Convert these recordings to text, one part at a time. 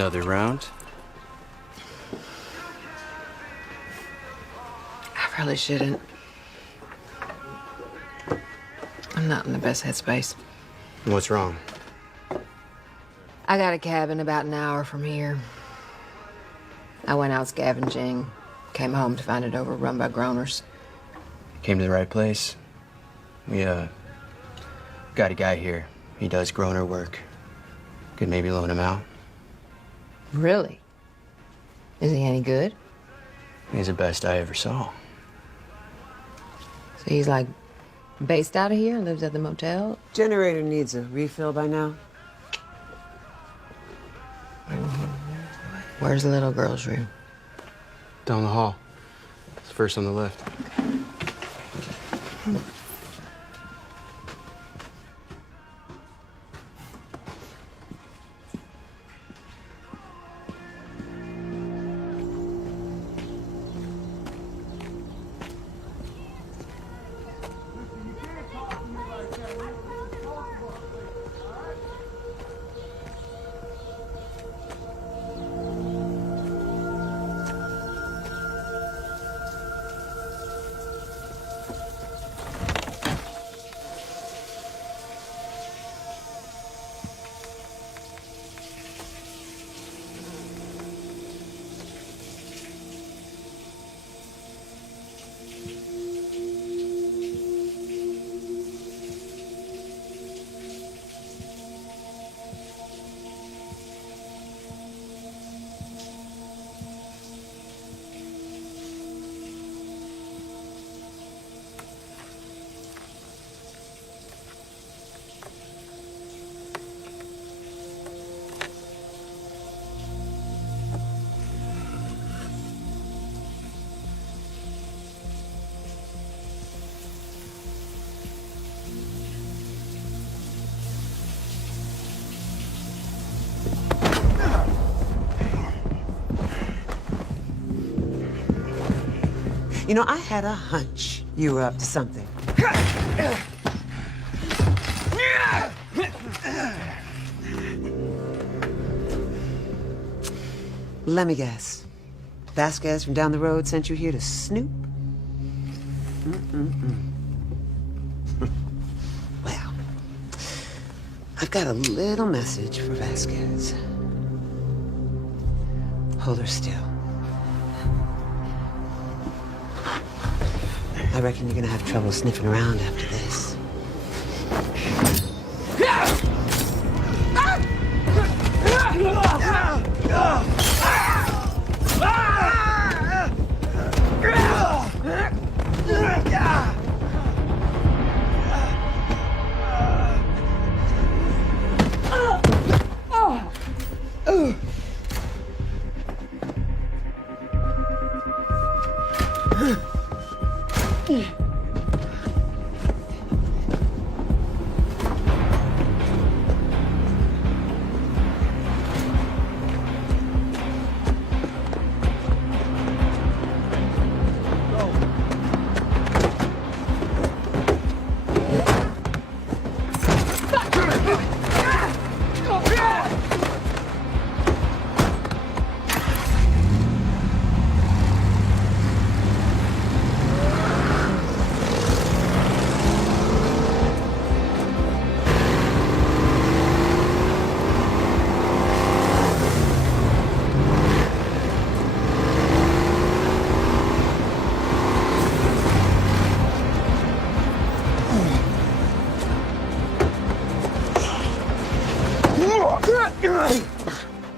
Another round? I probably shouldn't. I'm not in the best headspace. What's wrong? I got a cabin about an hour from here. I went out scavenging, came home to find it overrun by groaners. Came to the right place. We, got a guy here. He does groaner work. Could maybe loan him out. Really? Is he any good? He's the best I ever saw. So he's like based out of here, lives at the motel? Generator needs a refill by now. Where's the little girl's room? Down the hall. It's first on the left. You know, I had a hunch you were up to something. Let me guess. Vasquez from down the road sent you here to snoop? Well, I've got a little message for Vasquez. Hold her still. I reckon you're gonna have trouble sniffing around after this.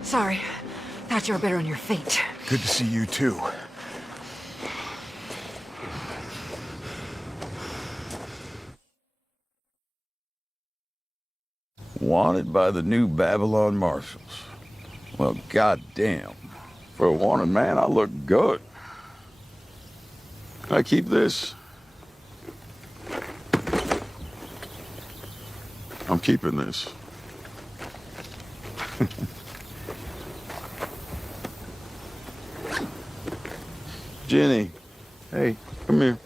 Sorry. Thought you were better on your feet. Good to see you, too. Wanted by the new Babylon Marshals. Well, goddamn. For a wanted man, I look good. Can I keep this? I'm keeping this. Jenny, hey, come here.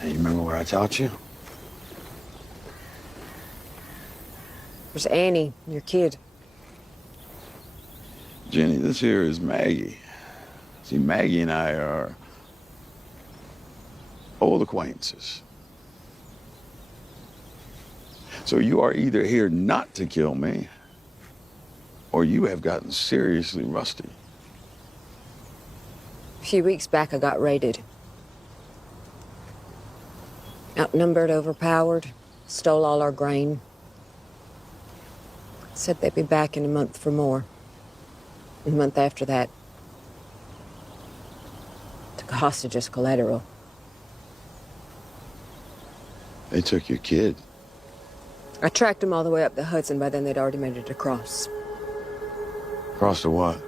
Hey, you remember what I taught you? There's Annie, your kid. Jenny, this here is Maggie. See, Maggie and I are old acquaintances. So you are either here not to kill me, or you have gotten seriously rusty. A few weeks back, I got raided. Outnumbered, overpowered, stole all our grain. Said they'd be back in a month for more. A month after that, took a hostage as collateral. They took your kid. I tracked them all the way up the Hudson. By then, they'd already made it across. Across to what?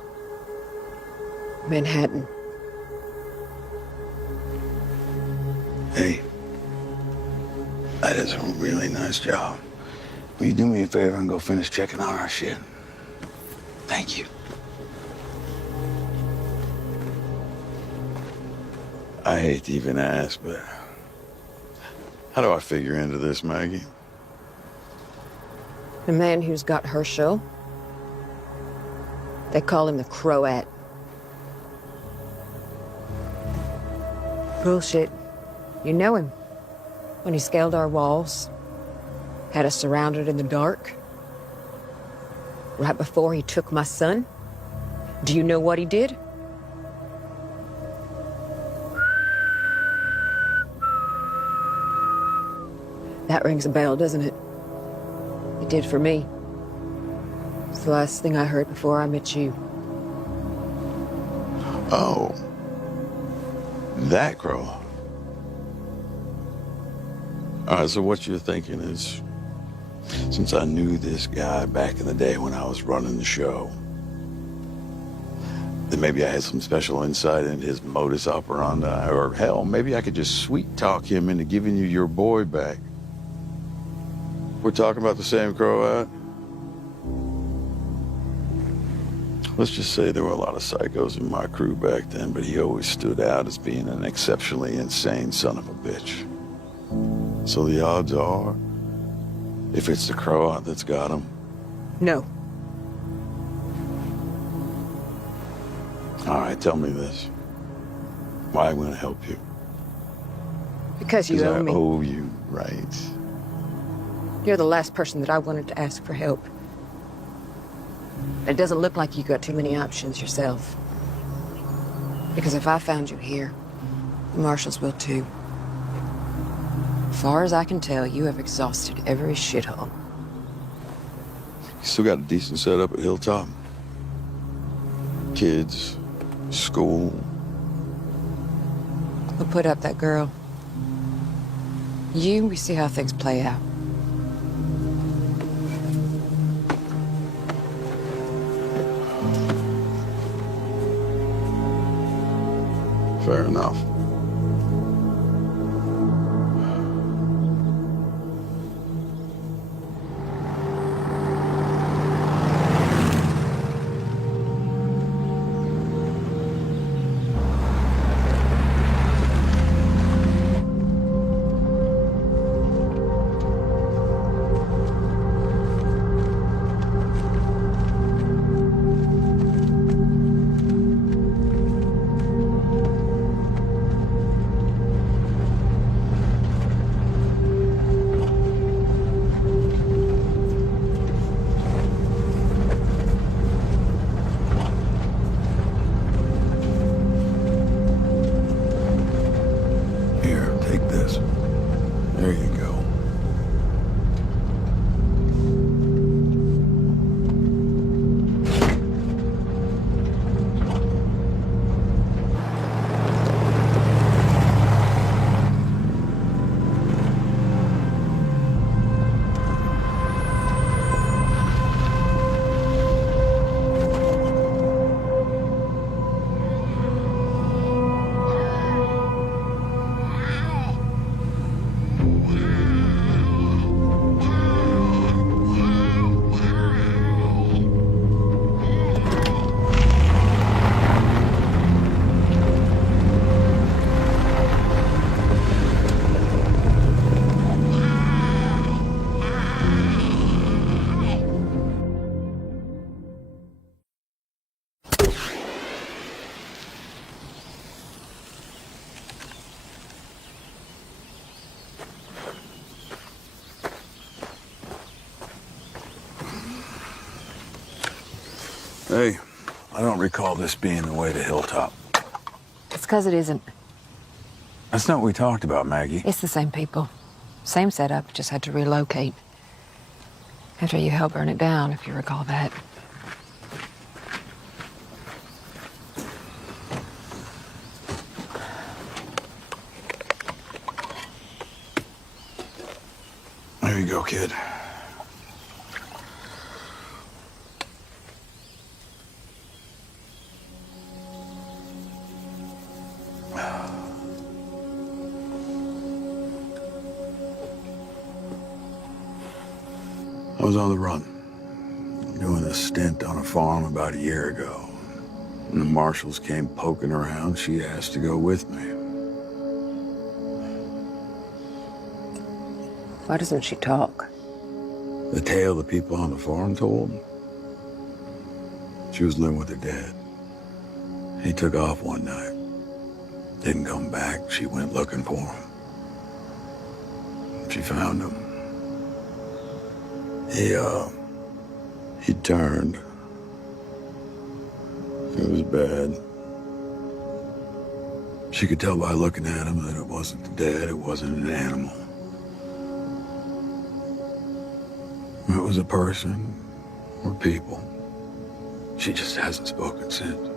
Manhattan. Hey, that is a really nice job. Will you do me a favor and go finish checking out our shit? Thank you. I hate to even ask, but how do I figure into this, Maggie? The man who's got Herschel. They call him the Croat. Bullshit. You know him. When he scaled our walls, had us surrounded in the dark. Right before he took my son. Do you know what he did? That rings a bell, doesn't it? It did for me. It's the last thing I heard before I met you. Oh. That crow. All right, so what you're thinking is, since I knew this guy back in the day when I was running the show, then maybe I had some special insight into his modus operandi, or hell, maybe I could just sweet talk him into giving you your boy back. We're talking about the same Croat? Let's just say there were a lot of psychos in my crew back then, but he always stood out as being an exceptionally insane son of a bitch. So the odds are, if it's the Croat that's got him. No. All right, tell me this. Why am I going to help you? Because you Because owe I me. owe you, right? You're the last person that I wanted to ask for help. It doesn't look like you got too many options yourself. Because if I found you here, the Marshals will too. As far as I can tell, you have exhausted every shithole. You still got a decent setup at Hilltop? Kids, school. We'll put up that girl. We see how things play out. Fair enough. Hey, I don't recall this being the way to Hilltop. It's because it isn't. That's not what we talked about, Maggie. It's the same people. Same setup, just had to relocate. After you helped burn it down, if you recall that. There you go, kid. I was on the run, doing a stint on a farm about a year ago. When the marshals came poking around, she asked to go with me. Why doesn't she talk? The tale the people on the farm told? She was living with her dad. He took off one night. Didn't come back. She went looking for him. She found him. He turned. It was bad. She could tell by looking at him that it wasn't the dad, it wasn't an animal. It was a person or people. She just hasn't spoken since.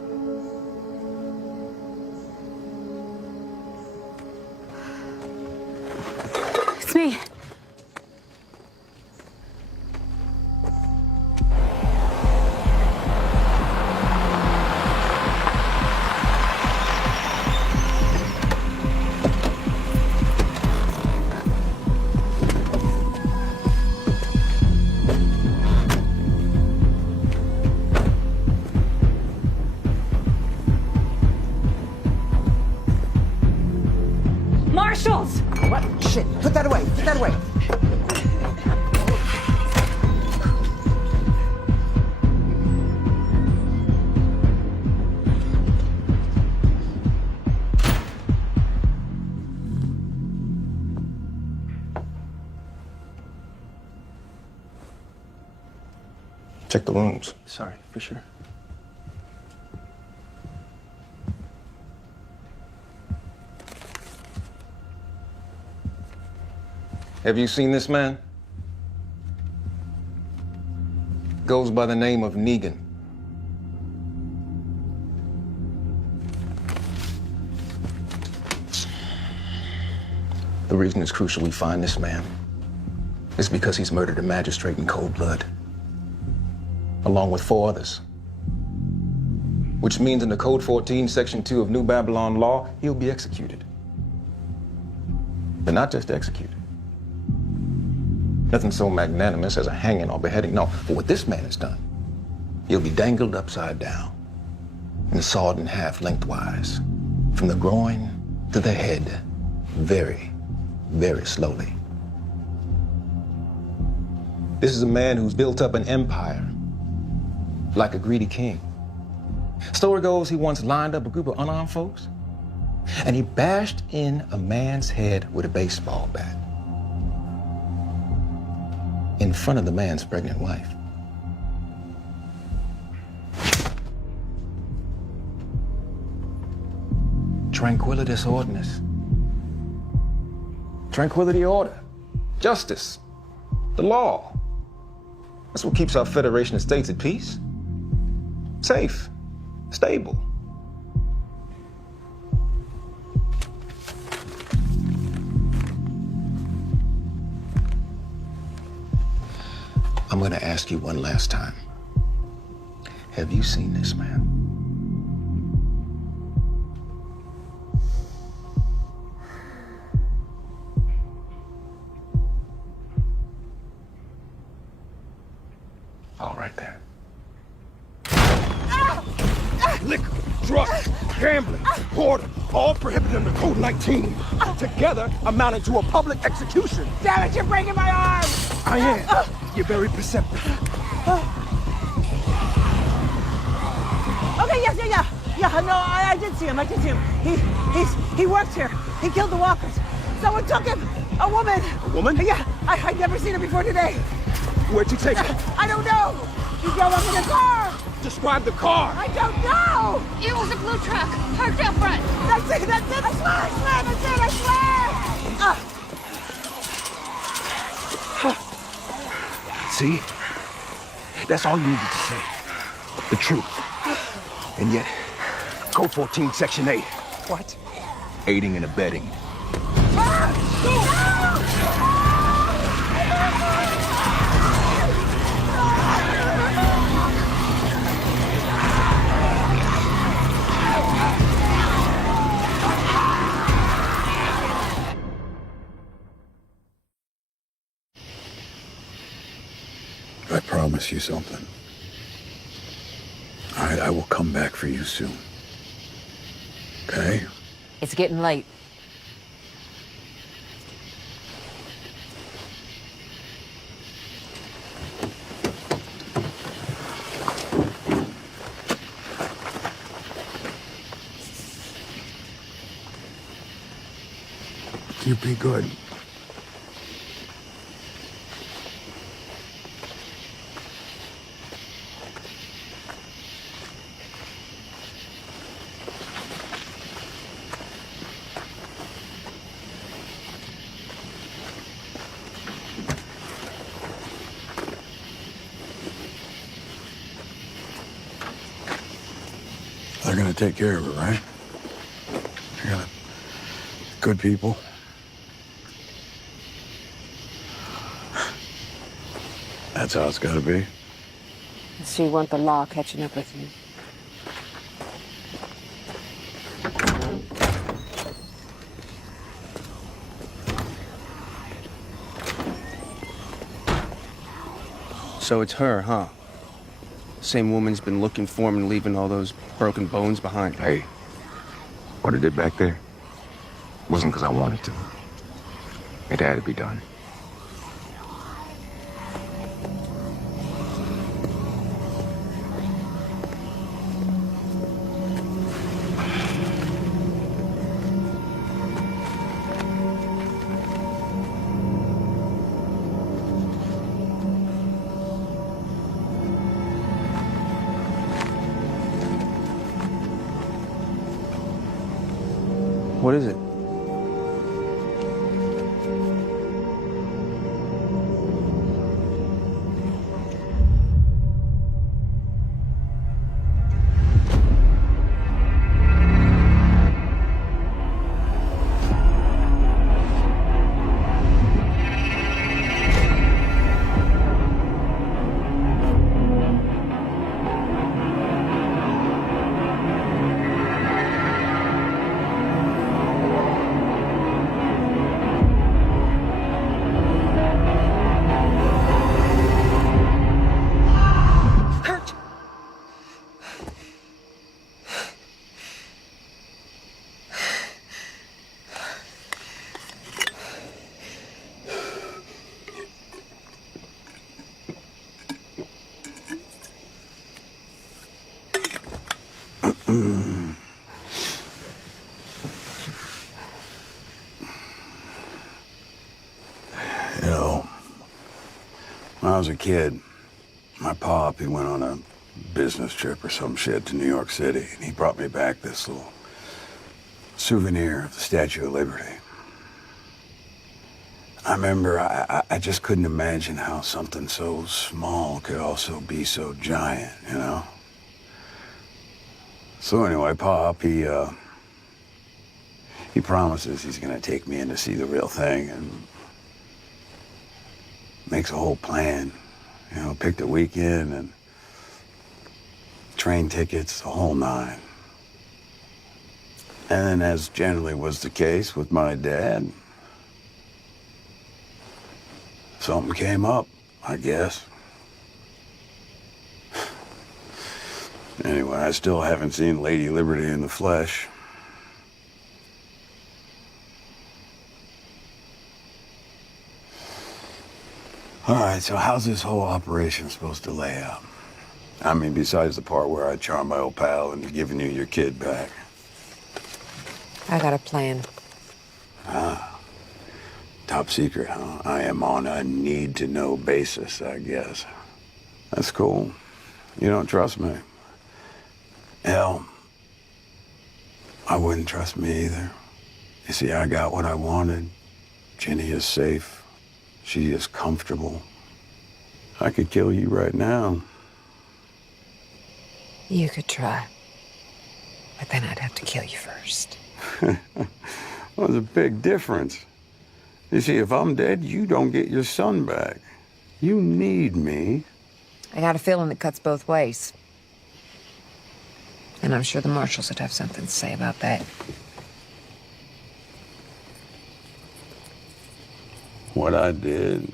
It's me. Marshals! What? Shit, put that away, put that away. Check the wounds. Sorry, for sure. Have you seen this man? Goes by the name of Negan. The reason it's crucial we find this man is because he's murdered a magistrate in cold blood, along with 4 others. Which means in the Code 14, Section 2 of New Babylon law, he'll be executed. But not just executed. Nothing so magnanimous as a hanging or beheading. No, for what this man has done, he'll be dangled upside down and sawed in half lengthwise, from the groin to the head, very, very slowly. This is a man who's built up an empire like a greedy king. Story goes he once lined up a group of unarmed folks and he bashed in a man's head with a baseball bat in front of the man's pregnant wife. Tranquilitas ordinus. Tranquility order. Justice. The law. That's what keeps our Federation of States at peace. Safe. Stable. I'm gonna ask you one last time. Have you seen this man? All right then. Liquor, drugs, gambling, hoarding, all prohibited under Code 19. Together amounting to a public execution. Damn it, you're breaking my arm! I am. You're very perceptive. Okay, yeah, no, I did see him, He worked here. He killed the walkers. Someone took him. A woman. A woman? Yeah, I'd never seen her before today. Where'd you take her? I don't know. He drove up in a car. Describe the car. I don't know! It was a blue truck, parked out front. That's it, I swear, that's it, I swear! See? That's all you needed to say. The truth. And yet, Code 14, Section 8. What? Aiding and abetting. I promise you something. I will come back for you soon. Okay? It's getting late. You be good. They're gonna take care of it, right? You're gonna... Good people. That's how it's gotta be. So you want the law catching up with you? So it's her, huh? Same woman's been looking for him and leaving all those broken bones behind. Hey, what I did back there wasn't because I wanted to. It had to be done. What is it? You know, when I was a kid, my pop, he went on a business trip or some shit to New York City, and he brought me back this little souvenir of the Statue of Liberty. I remember I just couldn't imagine how something so small could also be so giant, you know? So anyway, Pop, he promises he's gonna take me in to see the real thing and makes a whole plan. You know, picked a weekend and train tickets, the whole nine. And then, as generally was the case with my dad, something came up, I guess. Anyway, I still haven't seen Lady Liberty in the flesh. All right, so how's this whole operation supposed to lay out? I mean, besides the part where I charmed my old pal into giving you your kid back. I got a plan. Ah, top secret, huh? I am on a need-to-know basis, I guess. That's cool. You don't trust me. Hell, I wouldn't trust me either. You see, I got what I wanted. Jenny is safe. She is comfortable. I could kill you right now. You could try. But then I'd have to kill you first. Well, there's a big difference. You see, if I'm dead, you don't get your son back. You need me. I got a feeling it cuts both ways. And I'm sure the marshals would have something to say about that. What I did,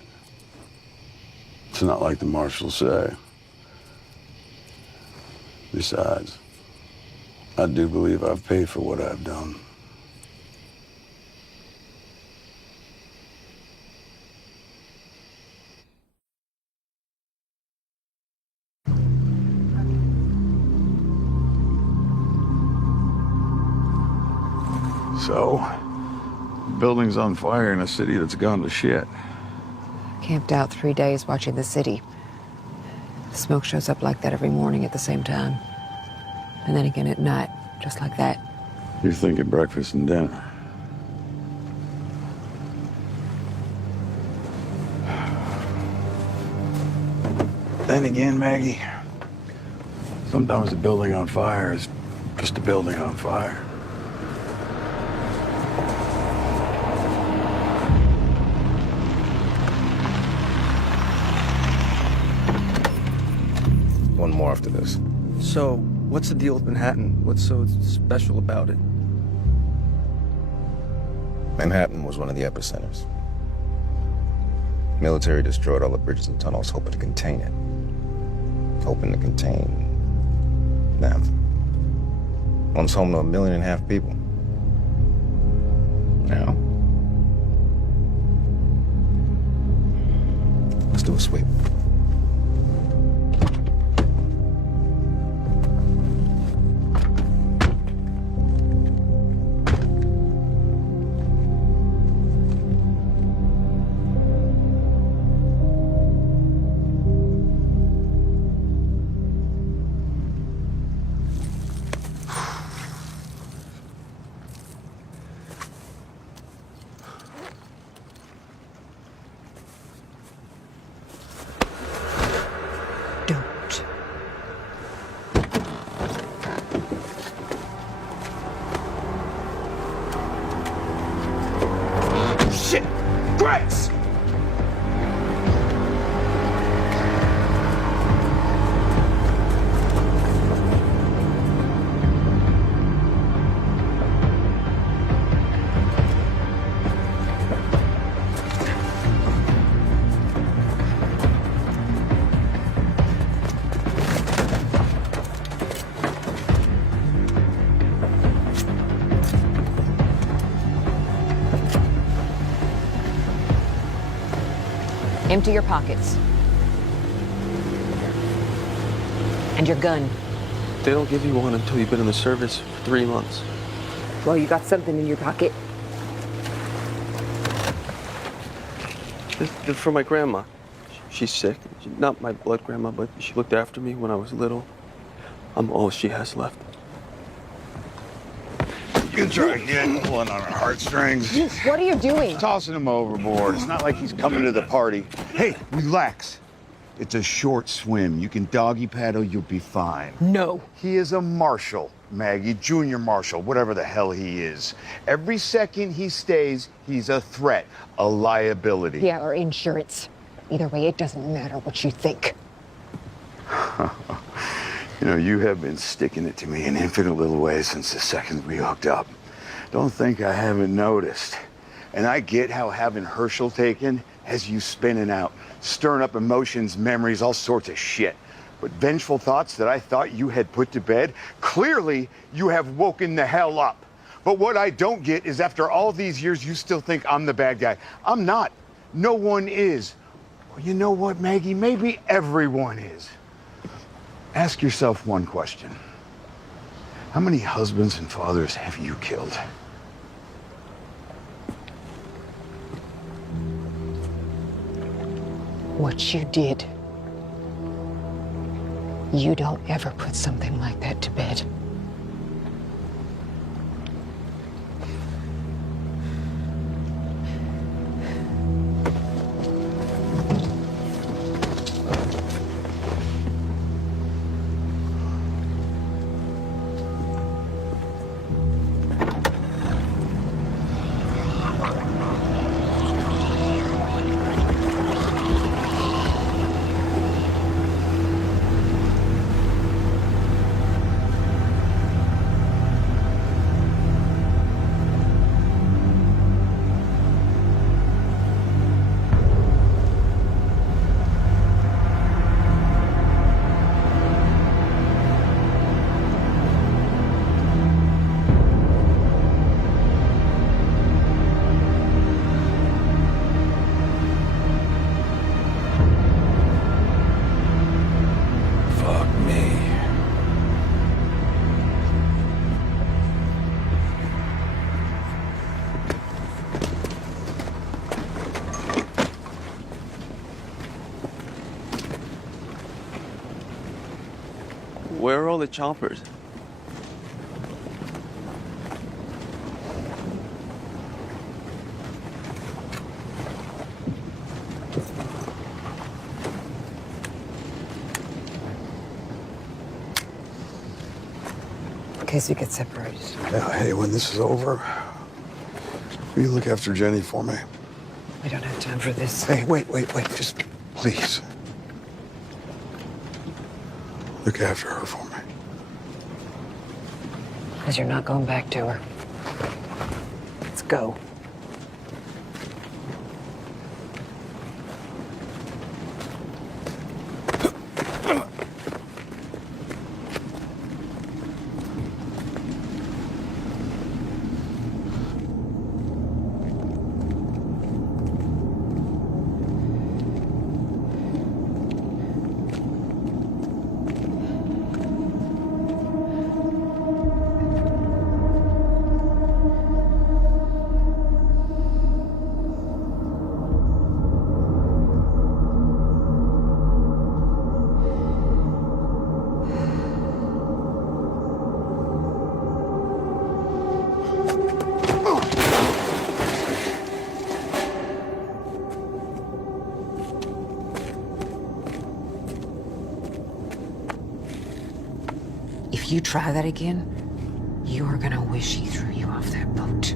it's not like the marshals say. Besides, I do believe I've paid for what I've done. So, the building's on fire in a city that's gone to shit. Camped out 3 days watching the city. The smoke shows up like that every morning at the same time. And then again at night, just like that. You're thinking breakfast and dinner. Then again, Maggie, sometimes a building on fire is just a building on fire. One more after this. So, what's the deal with Manhattan? What's so special about it? Manhattan was one of the epicenters. Military destroyed all the bridges and tunnels, hoping to contain it. Hoping to contain them. Once home to 1.5 million people. Now, let's do a sweep. Don't. Shit! Grace! Empty your pockets. And your gun. They don't give you one until you've been in the service for 3 months. Well, you got something in your pocket. They're for my grandma. She's sick. Not my blood grandma, but she looked after me when I was little. I'm all she has left. You try again, pulling on our heartstrings. What are you doing? Tossing him overboard. It's not like he's coming to the party. Hey, relax. It's a short swim. You can doggy paddle, you'll be fine. No. He is a marshal, Maggie, junior marshal, whatever the hell he is. Every second he stays, he's a threat, a liability. Yeah, or insurance. Either way, it doesn't matter what you think. You know, you have been sticking it to me in infinite little ways since the second we hooked up. Don't think I haven't noticed. And I get how having Herschel taken has you spinning out, stirring up emotions, memories, all sorts of shit. But vengeful thoughts that I thought you had put to bed, clearly you have woken the hell up. But what I don't get is after all these years, you still think I'm the bad guy. I'm not. No one is. Well, you know what, Maggie? Maybe everyone is. Ask yourself one question. How many husbands and fathers have you killed? What you did You don't ever put something like that to bed. Where are all the choppers? In case we get separated. Yeah, hey, when this is over, will you look after Jenny for me? We don't have time for this. Hey, wait. Just please. Look after her for me. Because you're not going back to her. Let's go. If you try that again, you are gonna wish he threw you off that boat.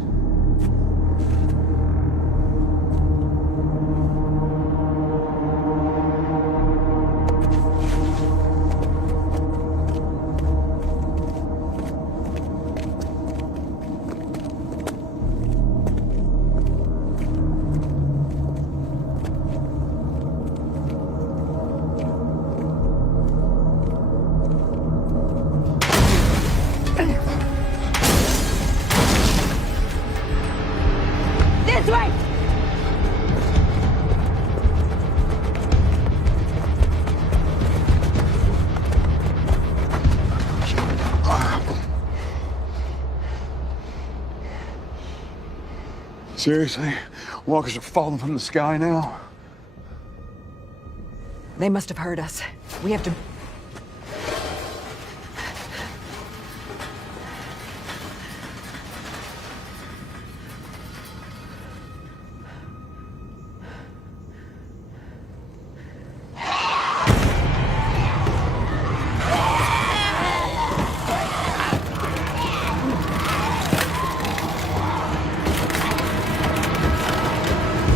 This way! Seriously? Walkers are falling from the sky now? They must have heard us. We have to...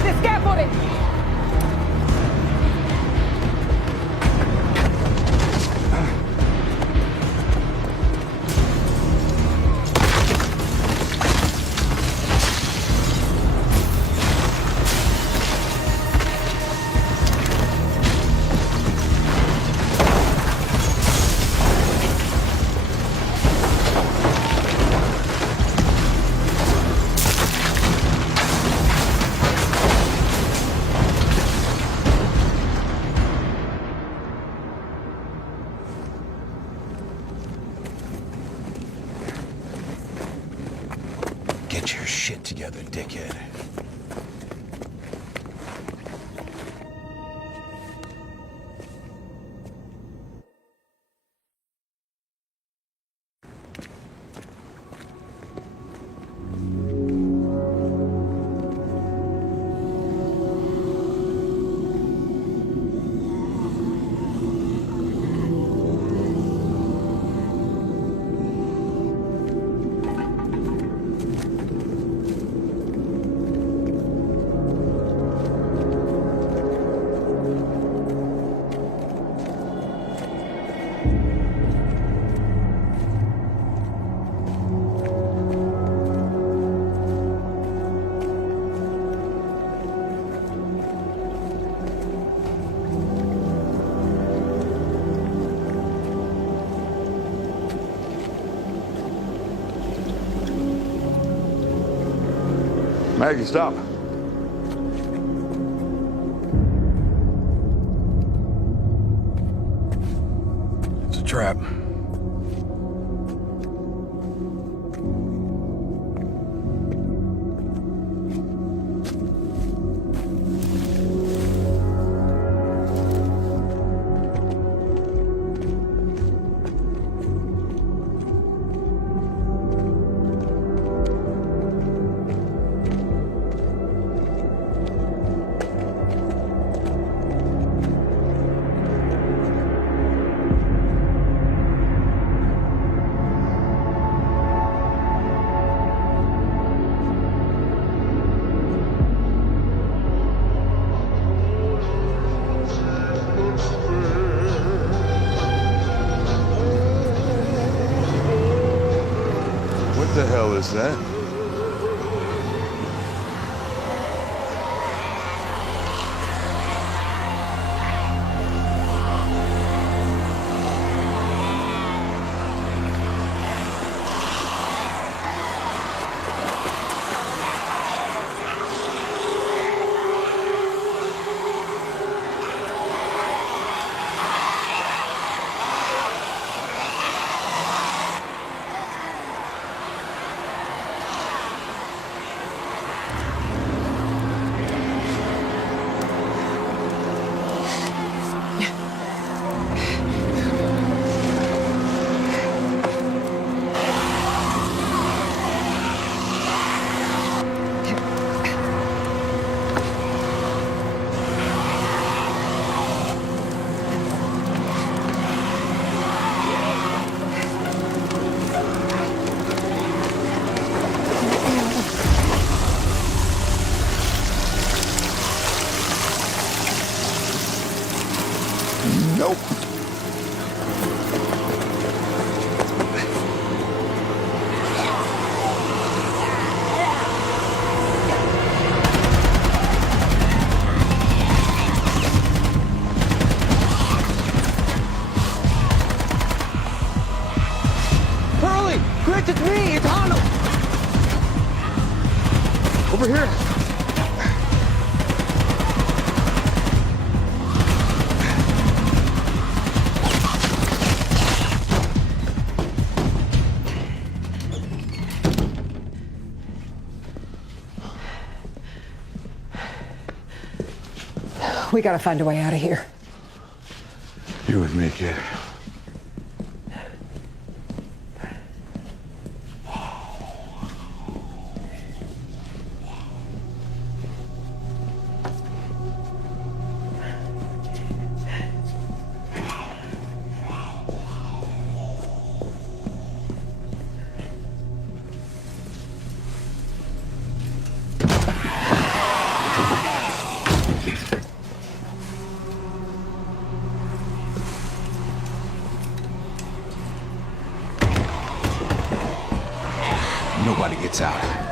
The scaffolding! Get your shit together, dickhead. Maggie, stop. It's a trap. What the hell is that? Nope. Pearlie! Chris, it's me! It's Arnold! Over here! We gotta find a way out of here. You with me, kid? Nobody gets out.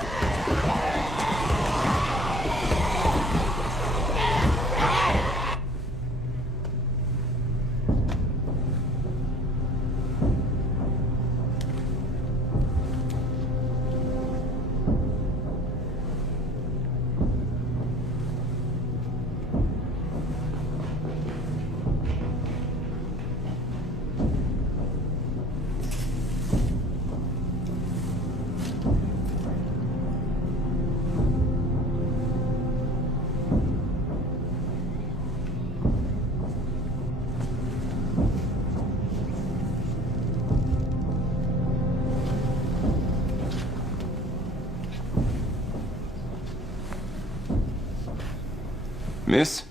Miss?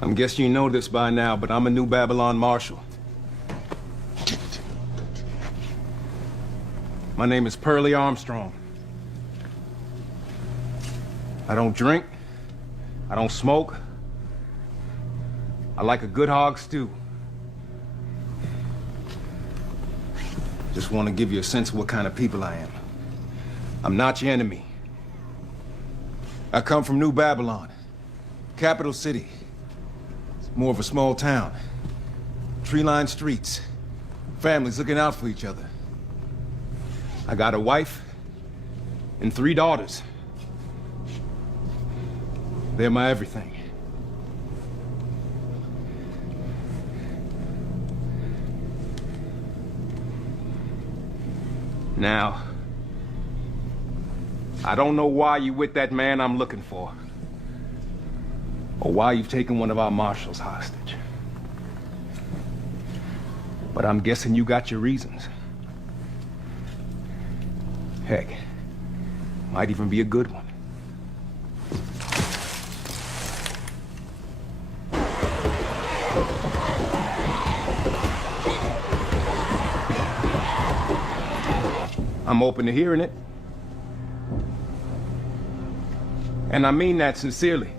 I'm guessing you know this by now, but I'm a New Babylon Marshal. My name is Pearlie Armstrong. I don't drink. I don't smoke. I like a good hog stew. Just want to give you a sense of what kind of people I am. I'm not your enemy. I come from New Babylon, capital city. It's more of a small town. Tree-lined streets, families looking out for each other. I got a wife and 3 daughters. They're my everything. Now, I don't know why you're with that man I'm looking for, or why you've taken one of our marshals hostage. But I'm guessing you got your reasons. Heck, might even be a good one. I'm open to hearing it. And I mean that sincerely.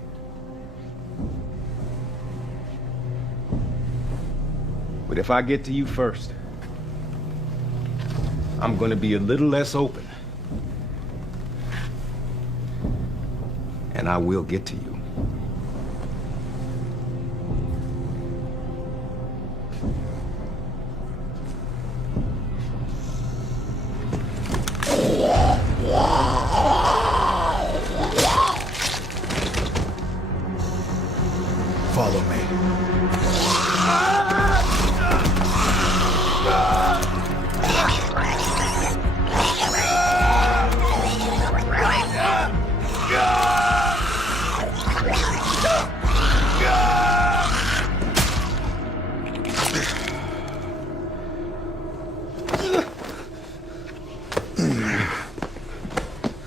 But if I get to you first, I'm gonna be a little less open. And I will get to you. Follow me.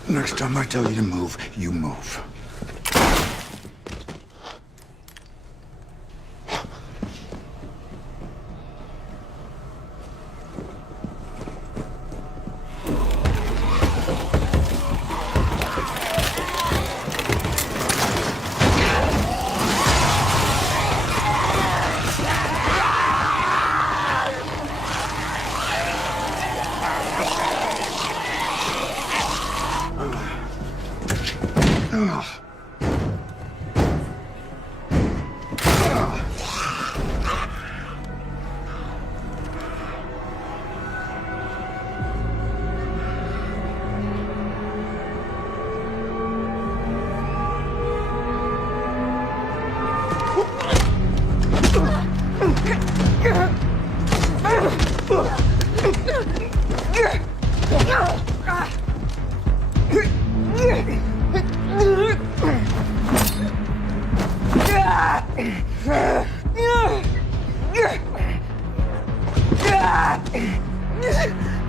Next time I tell you to move, you move.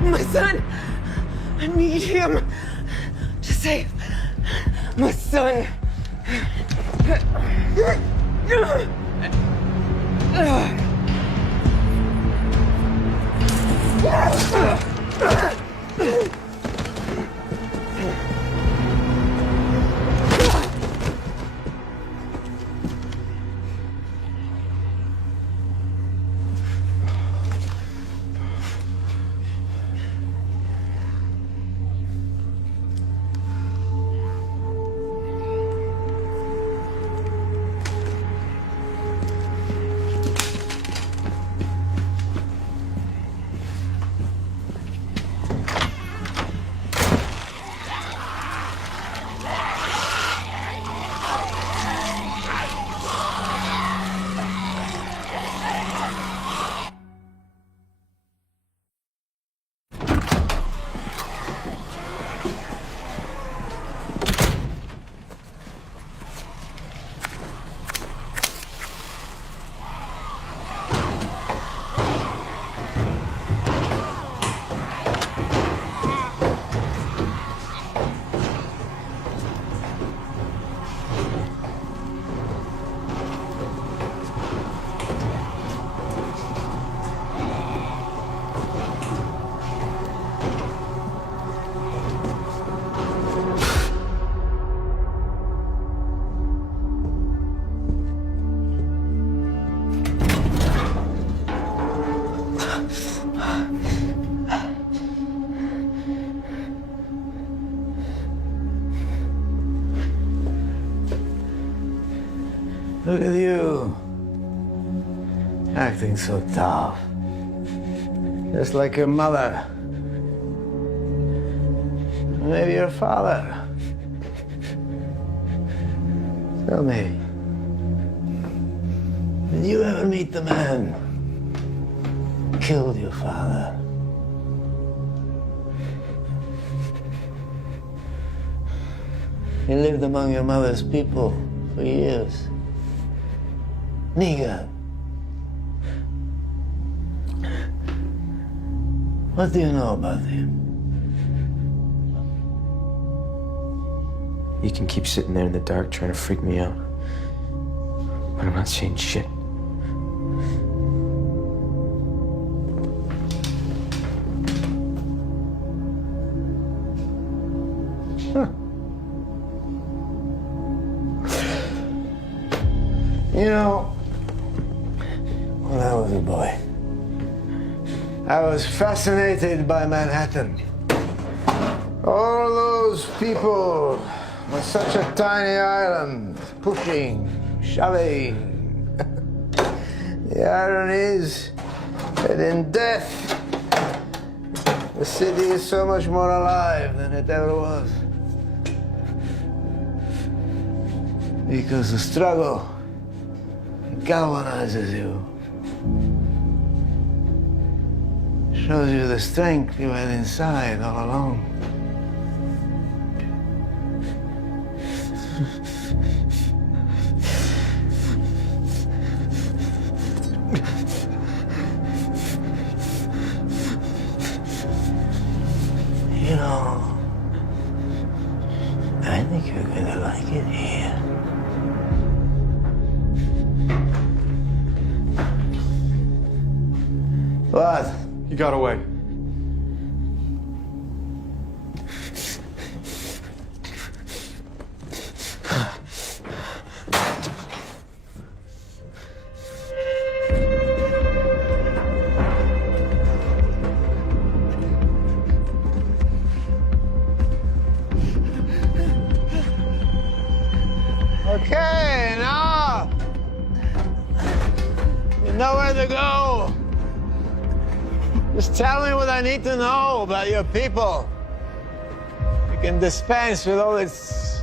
My son! I need him to save my son. Look at you. Acting so tough. Just like your mother. Maybe your father. Tell me, did you ever meet the man who killed your father? He lived among your mother's people for years. Negan. What do you know about him? You can keep sitting there in the dark trying to freak me out. But I'm not saying shit. You know, when I was a boy, I was fascinated by Manhattan. All those people on such a tiny island, pushing, shoving. The irony is that in death, the city is so much more alive than it ever was. Because the struggle galvanizes you. Shows you the strength you had inside all along. You know, I think you're gonna like it here. What? He got away. Okay, now you know where to go. Just tell me what I need to know about your people. You can dispense with all this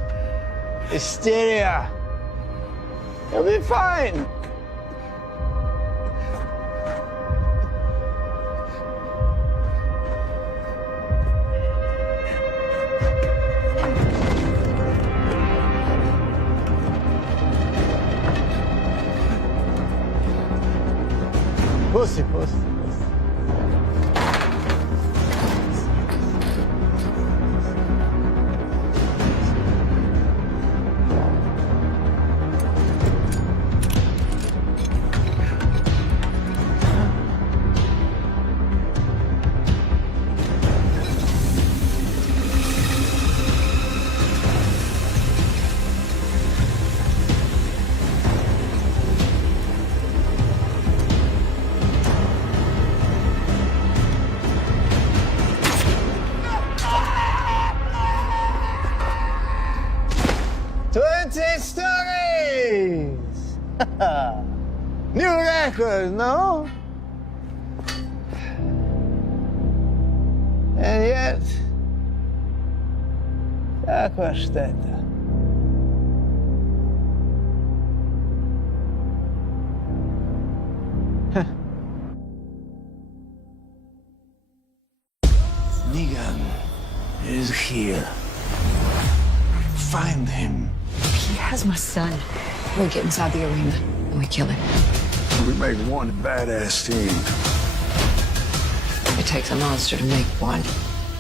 hysteria. You'll be fine. Pussy, pussy. Stories! New record, no? And yet, Aquastetta. Negan is here. Find him. He has my son. We get inside the arena and we kill him. We make one badass team. It takes a monster to make one.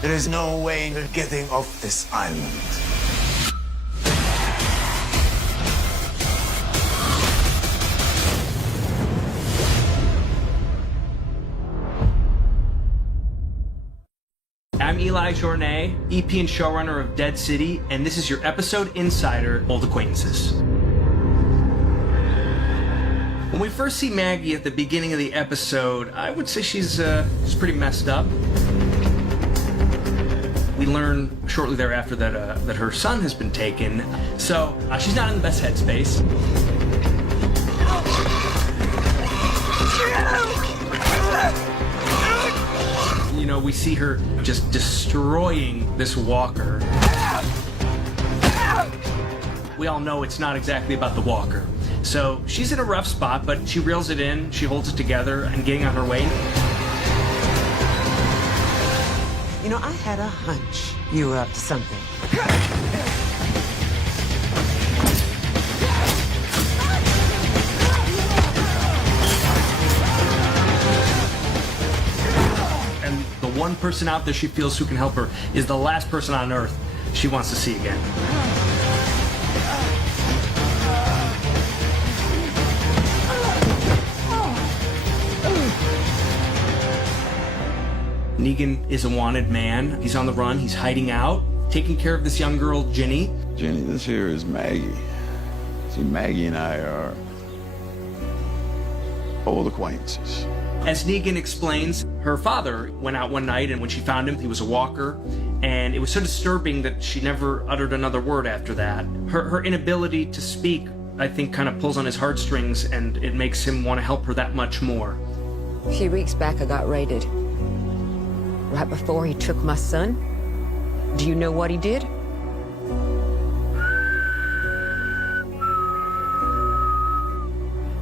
There is no way you're getting off this island. I'm Eli Journay, EP and showrunner of Dead City, and this is your episode insider, Old Acquaintances. When we first see Maggie at the beginning of the episode, I would say she's pretty messed up. We learn shortly thereafter that her son has been taken, so she's not in the best headspace. you know, we see her just destroying this walker. We all know it's not exactly about the walker. So she's in a rough spot, but she reels it in, she holds it together, and getting on her way. You know, I had a hunch you were up to something. And the one person out there she feels who can help her is the last person on Earth she wants to see again. Negan is a wanted man. He's on the run. He's hiding out, taking care of this young girl, Ginny. Jenny, this here is Maggie. See, Maggie and I are old acquaintances. As Negan explains, her father went out one night, and when she found him, he was a walker. And it was so disturbing that she never uttered another word after that. Her inability to speak, I think, kind of pulls on his heartstrings, and it makes him want to help her that much more. A few weeks back, I got raided. Right before he took my son. Do you know what he did?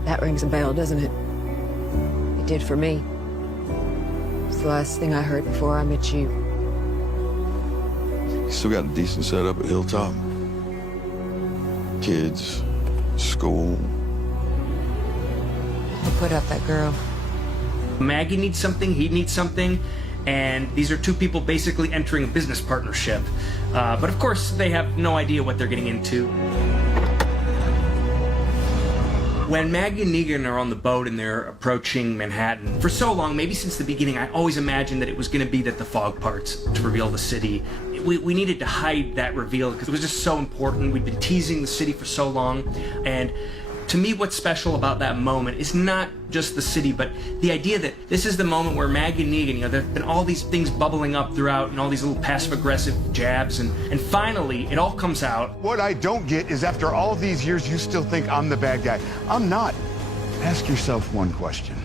That rings a bell, doesn't it? It did for me. It's the last thing I heard before I met you. You still got a decent setup at Hilltop? Kids, school. I put up that girl. Maggie needs something, he needs something, and these are two people basically entering a business partnership. But of course, they have no idea what they're getting into. When Maggie and Negan are on the boat and they're approaching Manhattan, for so long, maybe since the beginning, I always imagined that it was going to be that the fog parts to reveal the city. We needed to hide that reveal because it was just so important. We'd been teasing the city for so long, and to me, what's special about that moment is not just the city, but the idea that this is the moment where Maggie and Negan, you know, there have been all these things bubbling up throughout and all these little passive-aggressive jabs, and finally, it all comes out. What I don't get is after all these years, you still think I'm the bad guy. I'm not. Ask yourself one question.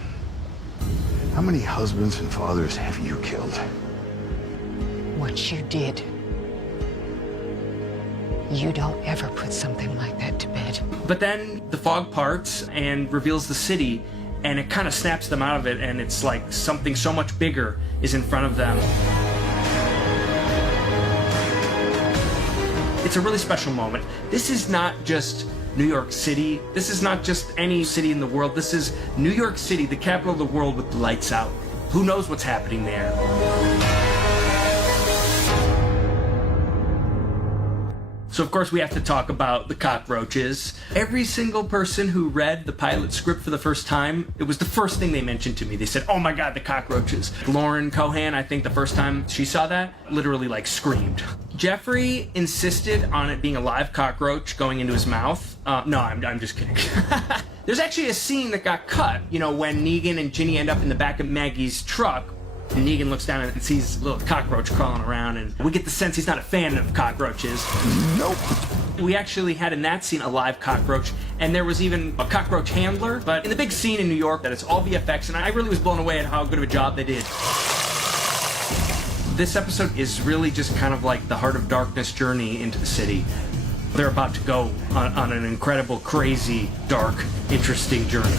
How many husbands and fathers have you killed? What you did. You don't ever put something like that to bed. But then the fog parts and reveals the city, and it kind of snaps them out of it, and it's like something so much bigger is in front of them. It's a really special moment. This is not just New York City. This is not just any city in the world. This is New York City, the capital of the world, with the lights out. Who knows what's happening there? So of course we have to talk about the cockroaches. Every single person who read the pilot script for the first time, it was the first thing they mentioned to me. They said, "Oh my God, the cockroaches." Lauren Cohan, I think the first time she saw that, literally like screamed. Jeffrey insisted on it being a live cockroach going into his mouth. No, I'm just kidding. There's actually a scene that got cut, you know, when Negan and Ginny end up in the back of Maggie's truck. And Negan looks down and sees a little cockroach crawling around, and we get the sense he's not a fan of cockroaches. Nope. We actually had in that scene a live cockroach, and there was even a cockroach handler. But in the big scene in New York, that it's all VFX, and I really was blown away at how good of a job they did. This episode is really just kind of like the Heart of Darkness journey into the city. They're about to go on an incredible, crazy, dark, interesting journey.